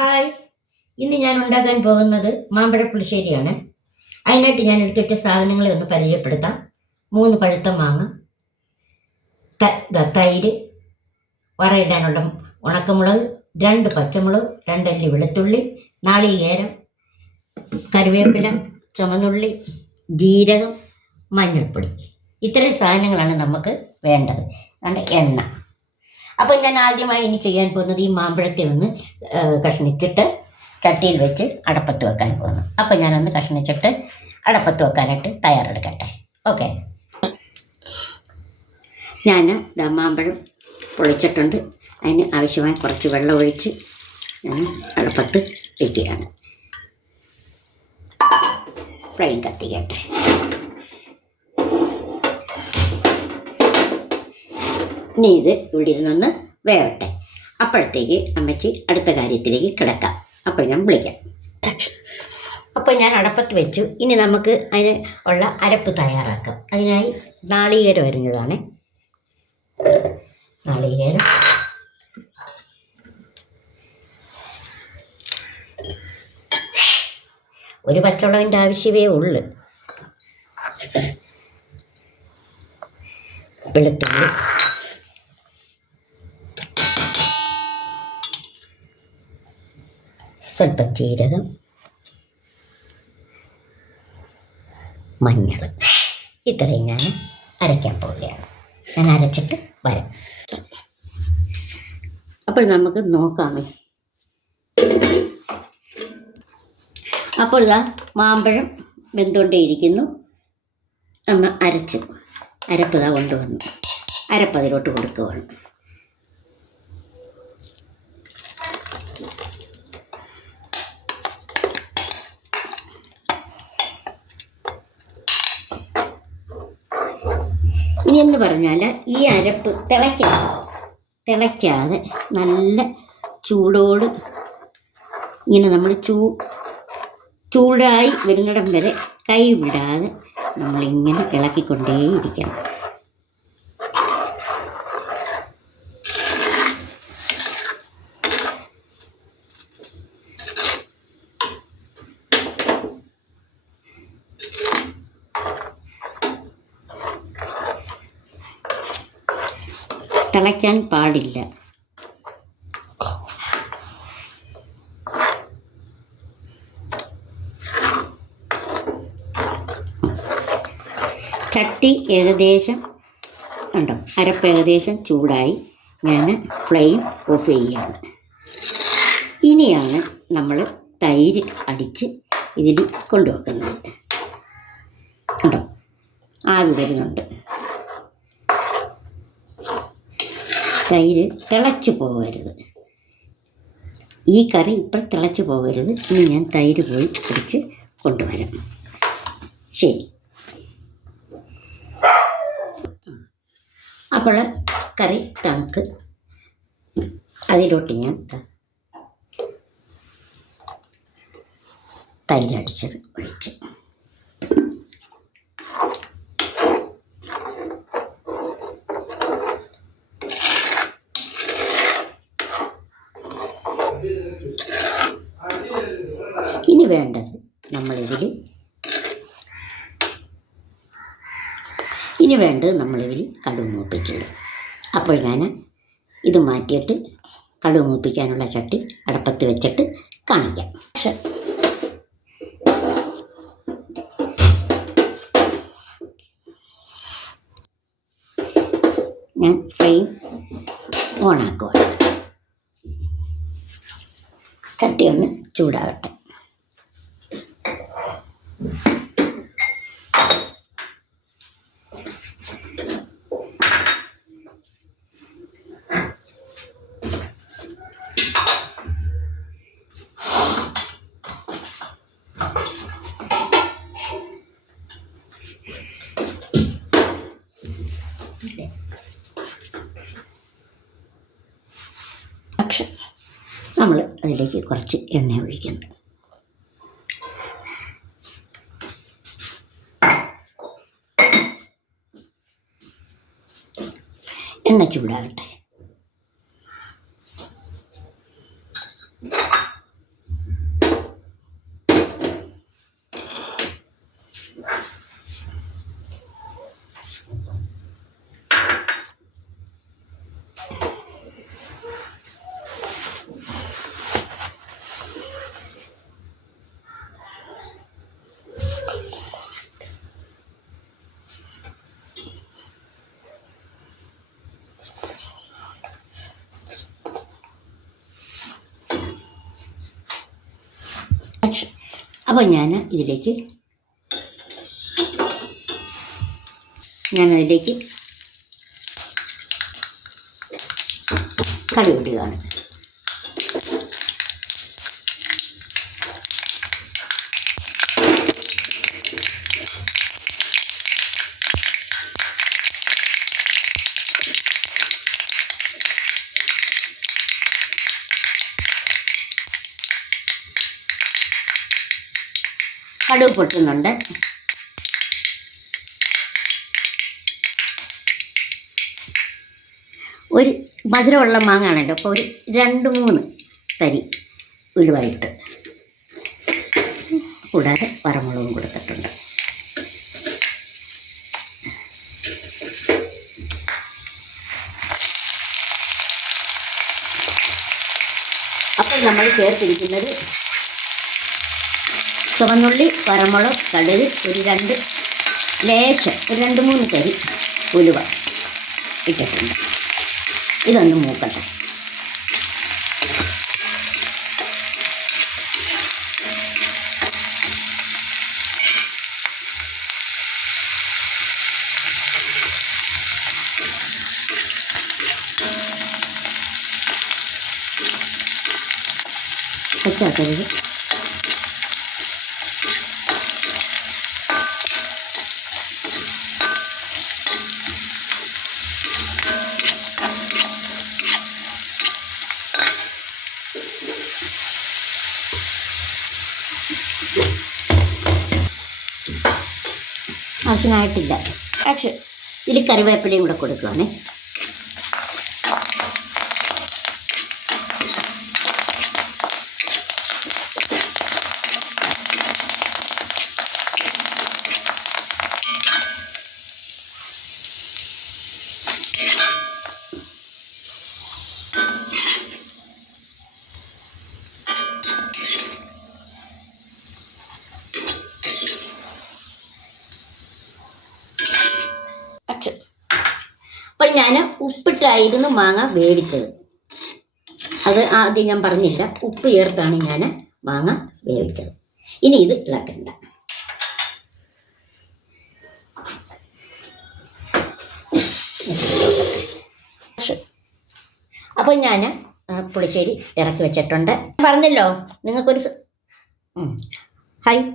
Hi, ഇന്ന് ഞാൻ ഉണ്ടാക്കാൻ പോകുന്നത് മാമ്പഴ പുളിശ്ശേരിയാണ്. അതിനായിട്ട് ഞാൻ എടുത്ത് വെച്ച സാധനങ്ങളെ ഒന്ന് പരിചയപ്പെടുത്താം. 3 പഴുത്ത മാങ്ങ, തൈര്, വറയിടാനുള്ള ഉണക്കമുളക്, 2 പച്ചമുളക്, 2 അല്ലി വെളുത്തുള്ളി, നാളികേരം, കറിവേപ്പില, ചുവന്നുള്ളി, ജീരകം, മഞ്ഞൾപ്പൊടി. ഇത്രയും സാധനങ്ങളാണ് നമുക്ക് വേണ്ടത്. എണ്ണ. അപ്പോൾ ഞാൻ ആദ്യമായി ഇനി ചെയ്യാൻ പോകുന്നത് ഈ മാമ്പഴത്തെ ഒന്ന് കഷ്ണിച്ചിട്ട് ചട്ടിയിൽ വെച്ച് അടപ്പത്ത് വെക്കാൻ പോകുന്നു. അപ്പോൾ ഞാനൊന്ന് കഷ്ണിച്ചിട്ട് അടപ്പത്ത് വെക്കാനായിട്ട് തയ്യാറെടുക്കട്ടെ. ഓക്കെ. ഞാൻ മാമ്പഴം പൊളിച്ചിട്ടുണ്ട്. അതിന് ആവശ്യമായ കുറച്ച് വെള്ളം ഒഴിച്ച് ഞാൻ അടപ്പത്ത് വയ്ക്കുകയാണ്. ഫ്ലെയിം കത്തിക്കട്ടെ. ഇനി ഇത് ഇവിടെ ഇരുന്നൊന്ന് വേവട്ടെ. അപ്പോഴത്തേക്ക് അമ്മച്ചി അടുത്ത കാര്യത്തിലേക്ക് കിടക്കാം. അപ്പോൾ ഞാൻ വിളിക്കാം. അപ്പോൾ ഞാൻ അടപ്പത്ത് വെച്ചു. ഇനി നമുക്ക് അതിന് ഉള്ള അരപ്പ് തയ്യാറാക്കാം. അതിനായി നാളികേരം അരിഞ്ഞതാണ്. നാളികേരം, ഒരു പച്ചമുളകിൻ്റെ ആവശ്യമേ ഉള്ളൂ. വെളുത്തുള്ളി, സ്വല്പം ജീരകം, മഞ്ഞൾ. ഇത്രയും ഞാൻ അരയ്ക്കാൻ പോവുകയാണ്. ഞാൻ അരച്ചിട്ട് വരാം. അപ്പോൾ നമുക്ക് നോക്കാമേ. അപ്പോൾ ഇതാ മാമ്പഴം വെന്തുകൊണ്ടേയിരിക്കുന്നു. നമ്മൾ അരപ്പ് ഇതാ കൊണ്ടുവന്നു. അരപ്പതിലോട്ട് കൊടുക്കുകയാണ്. ഇനി എന്ന് പറഞ്ഞാൽ ഈ അരപ്പ് തിളയ്ക്കാതെ നല്ല ചൂടോട് ഇങ്ങനെ നമ്മൾ ചൂടായി വരുന്നിടം വരെ കൈ വിടാതെ നമ്മളിങ്ങനെ ഇളക്കിക്കൊണ്ടേയിരിക്കണം. തിളയ്ക്കാൻ പാടില്ല. ചട്ടി ഏകദേശം ഉണ്ടോ, അരപ്പ് ഏകദേശം ചൂടായി. ഞാൻ ഫ്ലെയിം ഓഫ് ചെയ്യുകയാണ്. ഇനിയാണ് നമ്മൾ തൈര് അടിച്ച് ഇതിൽ കൊണ്ടുവെക്കുന്നത്. ഉണ്ടോ, ആവി വരുന്നുണ്ട്. തൈര് തിളച്ച് പോകരുത്. ഈ കറി ഇപ്പോൾ തിളച്ച് പോകരുത്. ഇനി ഞാൻ തൈര് പോയി പിടിച്ച് കൊണ്ടുവരാം. ശരി. അപ്പോൾ കറി തണുക്ക്. അതിലോട്ട് ഞാൻ തൈരടിച്ചത് ഒഴിച്ച് ഇനി വേണ്ടത് നമ്മളിതിൽ കടുക് മൂപ്പിച്ചിടും. അപ്പോൾ ഞാൻ ഇത് മാറ്റിയിട്ട് കടുക് മൂപ്പിക്കാനുള്ള ചട്ടി അടപ്പത്ത് വെച്ചിട്ട് കാണിക്കാം. ഞാൻ ഫ്ലെയിം ഓണാക്കുക. ചട്ടി ഒന്ന് ചൂടാകട്ടെ. പക്ഷെ നമ്മൾ അതിലേക്ക് കുറച്ച് എണ്ണ ഒഴിക്കുന്നു. എണ്ണ ചൂടാകട്ടെ. അപ്പോൾ ഞാനതിലേക്ക് കടുക് ഇടുകയാണ്. കടുക് പൊട്ടുന്നുണ്ട്. ഒരു മധുരമുള്ള മാങ്ങയാണല്ലോ, അപ്പോൾ ഒരു 2-3 തരി ഉലുവായിട്ട്, കൂടാതെ വറമുളകും കൊടുത്തിട്ടുണ്ട്. അപ്പോൾ നമ്മൾ ചേർത്തിരിക്കുന്നത് ചുവന്നുള്ളി, വറമുളക്, കടുക്, ഒരു 2-3 തരി ഉലുവ ഇട്ടിട്ടുണ്ട്. ഇതൊന്ന് മൂക്കട്ടെ. പച്ചാക്കരുത്. ആവശ്യമായിട്ടില്ല. പക്ഷേ ഇതിൽ കറിവേപ്പിലയും കൂടെ കൊടുക്കുകയാണേ. അപ്പോൾ ഞാൻ ഉപ്പിട്ടായിരുന്നു മാങ്ങ വേവിച്ചത്. അത് ആദ്യം ഞാൻ പറഞ്ഞില്ല. ഉപ്പ് ചേർത്താണ് ഞാൻ മാങ്ങ വേവിച്ചത്. ഇനി ഇത് ഇളക്കണ്ട. അപ്പോൾ ഞാൻ പുളിശ്ശേരി ഇറക്കി വെച്ചിട്ടുണ്ട്. പറഞ്ഞല്ലോ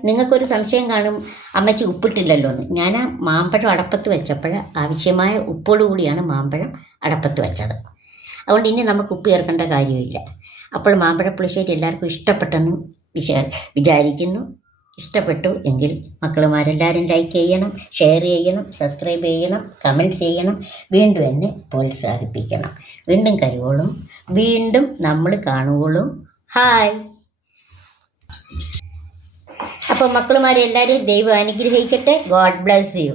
നിങ്ങൾക്കൊരു സംശയം കാണും, അമ്മച്ചി ഉപ്പിട്ടില്ലല്ലോ എന്ന്. ഞാൻ ആ മാമ്പഴം അടപ്പത്ത് വെച്ചപ്പോൾ ആവശ്യമായ ഉപ്പോടുകൂടിയാണ് മാമ്പഴം അടപ്പത്ത് വെച്ചത്. അതുകൊണ്ട് ഇനി നമുക്ക് ഉപ്പ് ചേർക്കേണ്ട കാര്യമില്ല. അപ്പോൾ മാമ്പഴ പുളിശ്ശേരി എല്ലാവർക്കും ഇഷ്ടപ്പെട്ടെന്ന് വിചാരിക്കുന്നു. ഇഷ്ടപ്പെട്ടു എങ്കിൽ മക്കളുമാരെല്ലാവരും ലൈക്ക് ചെയ്യണം, ഷെയർ ചെയ്യണം, സബ്സ്ക്രൈബ് ചെയ്യണം, കമൻറ്റ്സ് ചെയ്യണം. വീണ്ടും എന്നെ പ്രോത്സാഹിപ്പിക്കണം. വീണ്ടും കരുവോളും, വീണ്ടും നമ്മൾ കാണുകയുള്ളൂ. ഹായ്. അപ്പോൾ മക്കളുമാരെ എല്ലാവരും ദൈവം അനുഗ്രഹിക്കട്ടെ. God bless you.